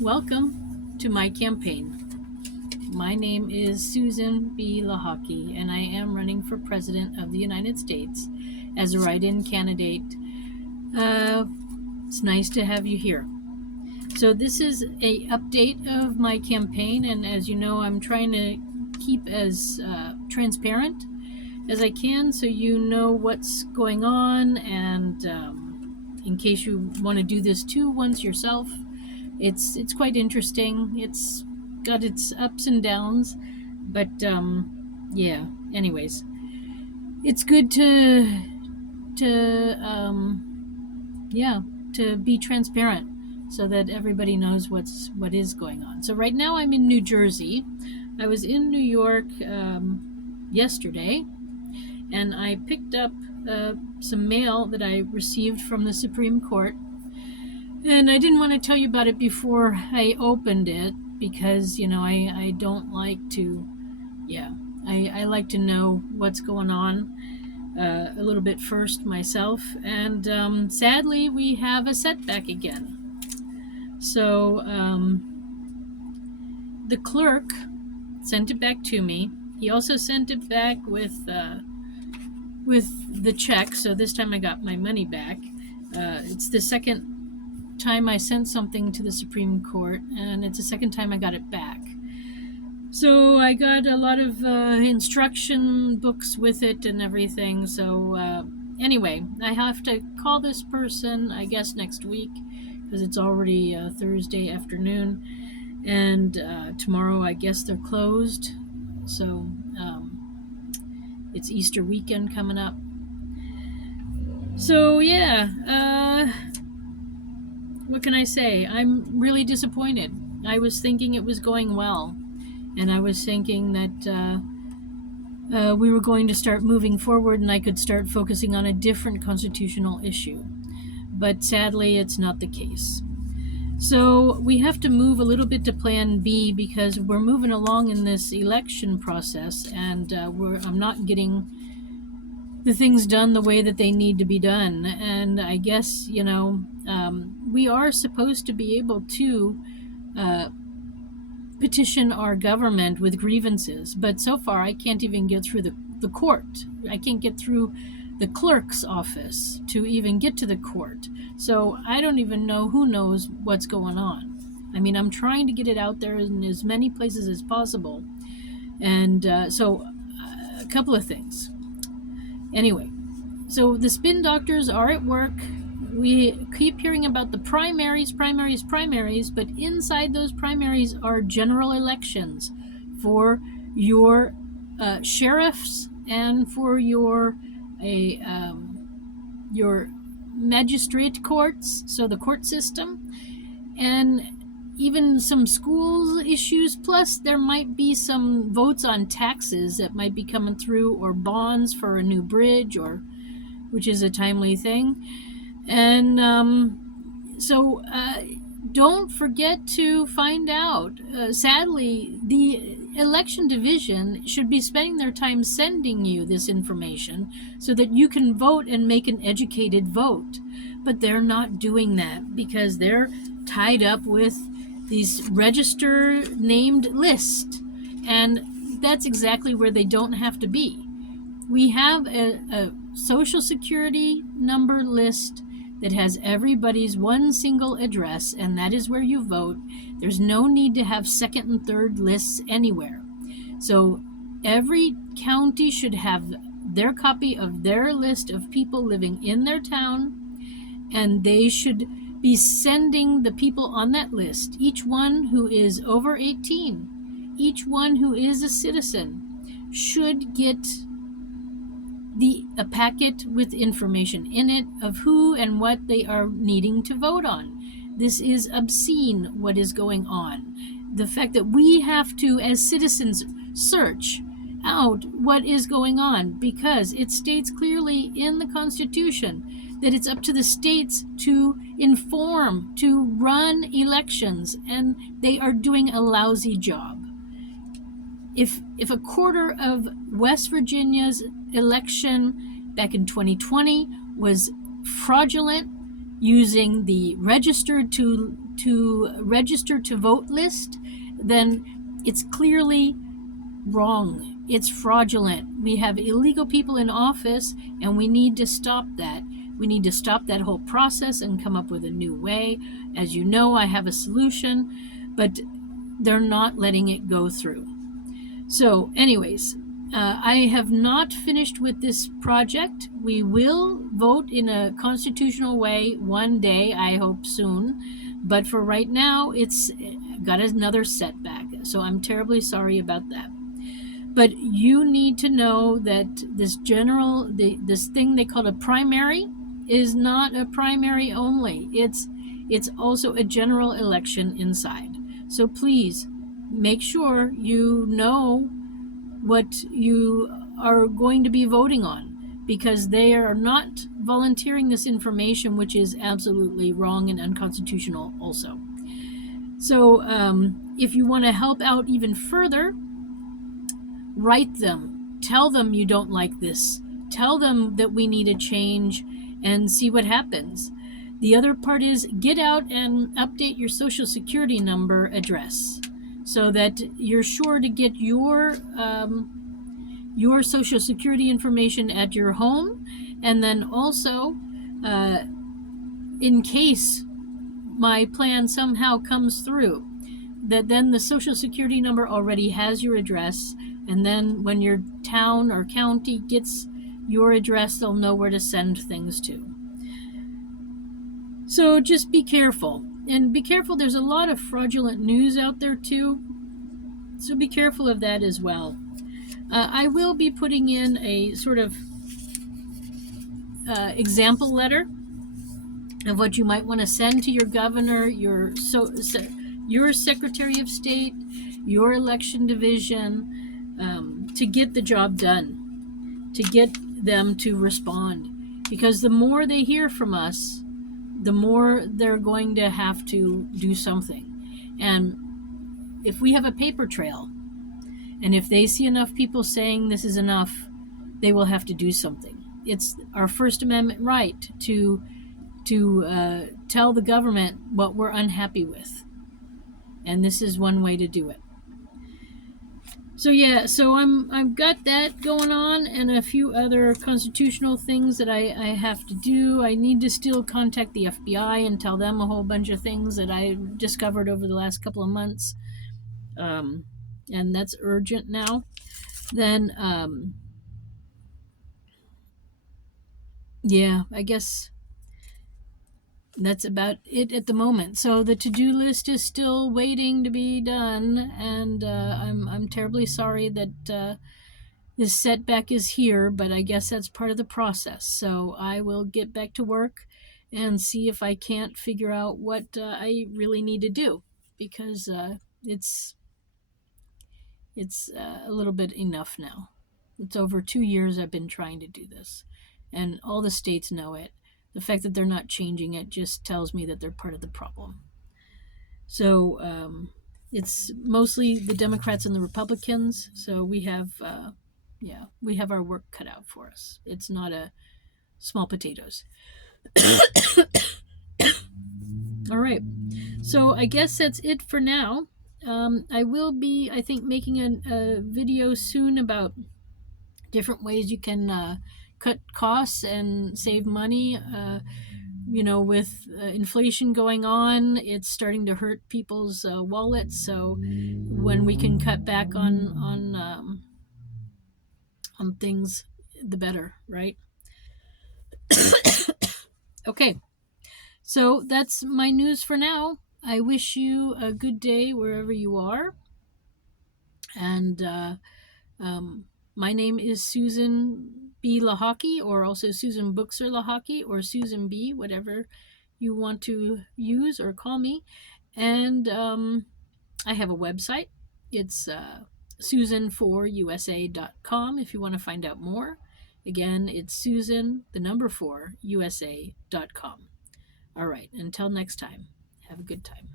Welcome to my campaign. My name is Susan B. Lochocki, and I am running for President of the United States as a write-in candidate. It's nice to have you here. So this is a update of my campaign, and as you know, I'm trying to keep as transparent as I can so you know what's going on, and in case you want to do this too once yourself. It's quite interesting. It's got its ups and downs, but yeah. Anyways, it's good to be transparent so that everybody knows what is going on. So right now I'm in New Jersey. I was in New York yesterday, and I picked up some mail that I received from the Supreme Court. And I didn't want to tell you about it before I opened it because, I don't like to, I like to know what's going on a little bit first myself. And sadly, we have a setback again. So the clerk sent it back to me. He also sent it back with the check. So this time I got my money back. It's the second time I sent something to the Supreme Court, and it's the second time I got it back. So I got a lot of instruction books with it and everything. So anyway, I have to call this person, I guess, next week because it's already Thursday afternoon, and tomorrow I guess they're closed. So it's Easter weekend coming up. So yeah, what can I say? I'm really disappointed. I was thinking it was going well, and I was thinking that we were going to start moving forward and I could start focusing on a different constitutional issue. But sadly, it's not the case. So we have to move a little bit to Plan B because we're moving along in this election process, and I'm not getting the things done the way that they need to be done. And I guess, we are supposed to be able to petition our government with grievances, but so far I can't even get through the court. I can't get through the clerk's office to even get to the court. So I don't even know who knows what's going on. I mean, I'm trying to get it out there in as many places as possible. And so a couple of things. Anyway, so the spin doctors are at work. We keep hearing about the primaries, but inside those primaries are general elections for your sheriffs and for your magistrate courts, so the court system, and even some schools issues, plus there might be some votes on taxes that might be coming through, or bonds for a new bridge, which is a timely thing. And so don't forget to find out. Sadly, the election division should be spending their time sending you this information so that you can vote and make an educated vote. But they're not doing that because they're tied up with these register named list, and that's exactly where they don't have to be. We have a social security number list that has everybody's one single address, and that is where you vote. There's no need to have second and third lists anywhere. So every county should have their copy of their list of people living in their town, and they should be sending the people on that list, each one who is over 18, each one who is a citizen, should get a packet with information in it of who and what they are needing to vote on. This is obscene, what is going on. The fact that we have to, as citizens, search out what is going on, because it states clearly in the Constitution that it's up to the states to inform, to run elections, and they are doing a lousy job. If a quarter of West Virginia's election back in 2020 was fraudulent, using the registered to register to vote list, then it's clearly wrong. It's fraudulent. We have illegal people in office, and we need to stop that. We need to stop that whole process and come up with a new way. As you know, I have a solution, but they're not letting it go through. So, anyways, I have not finished with this project. We will vote in a constitutional way one day, I hope soon. But for right now, it's got another setback. So I'm terribly sorry about that. But you need to know that this this thing they call a primary is not a primary only. It's also a general election inside. So please make sure you know what you are going to be voting on, because they are not volunteering this information, which is absolutely wrong and unconstitutional also. So if you want to help out even further, write them. Tell them you don't like this. Tell them that we need a change and see what happens. The other part is get out and update your social security number address so that you're sure to get your social security information at your home. And then also, in case my plan somehow comes through, that then the social security number already has your address, and then when your town or county gets your address, they'll know where to send things to. So just be careful. And be careful, there's a lot of fraudulent news out there too. So be careful of that as well. I will be putting in a sort of example letter of what you might want to send to your governor, your Secretary of State, your election division, to get the job done, to get them to respond. Because the more they hear from us, the more they're going to have to do something. And if we have a paper trail, and if they see enough people saying this is enough, they will have to do something. It's our First Amendment right to tell the government what we're unhappy with. And this is one way to do it. So yeah, so I've got that going on, and a few other constitutional things that I have to do. I need to still contact the FBI and tell them a whole bunch of things that I discovered over the last couple of months. And that's urgent now. Then, yeah, I guess that's about it at the moment. So the to-do list is still waiting to be done, and I'm terribly sorry that this setback is here, but I guess that's part of the process. So I will get back to work and see if I can't figure out what I really need to do, because it's a little bit enough now. It's over 2 years I've been trying to do this, and all the states know it. The fact that they're not changing it just tells me that they're part of the problem. So it's mostly the Democrats and the Republicans. So we have our work cut out for us. It's not a small potatoes. All right. So I guess that's it for now. I will be, I think, making a video soon about different ways you can cut costs and save money. With inflation going on, it's starting to hurt people's wallets. So when we can cut back on things, the better, right? Okay, so that's my news for now. I wish you a good day wherever you are. And my name is Susan B. Lochocki, or also Susan Buchser-Lochocki, or Susan B., whatever you want to use or call me. And I have a website. It's susan4usa.com if you want to find out more. Again, it's Susan, the number 4, USA.com. All right, until next time, have a good time.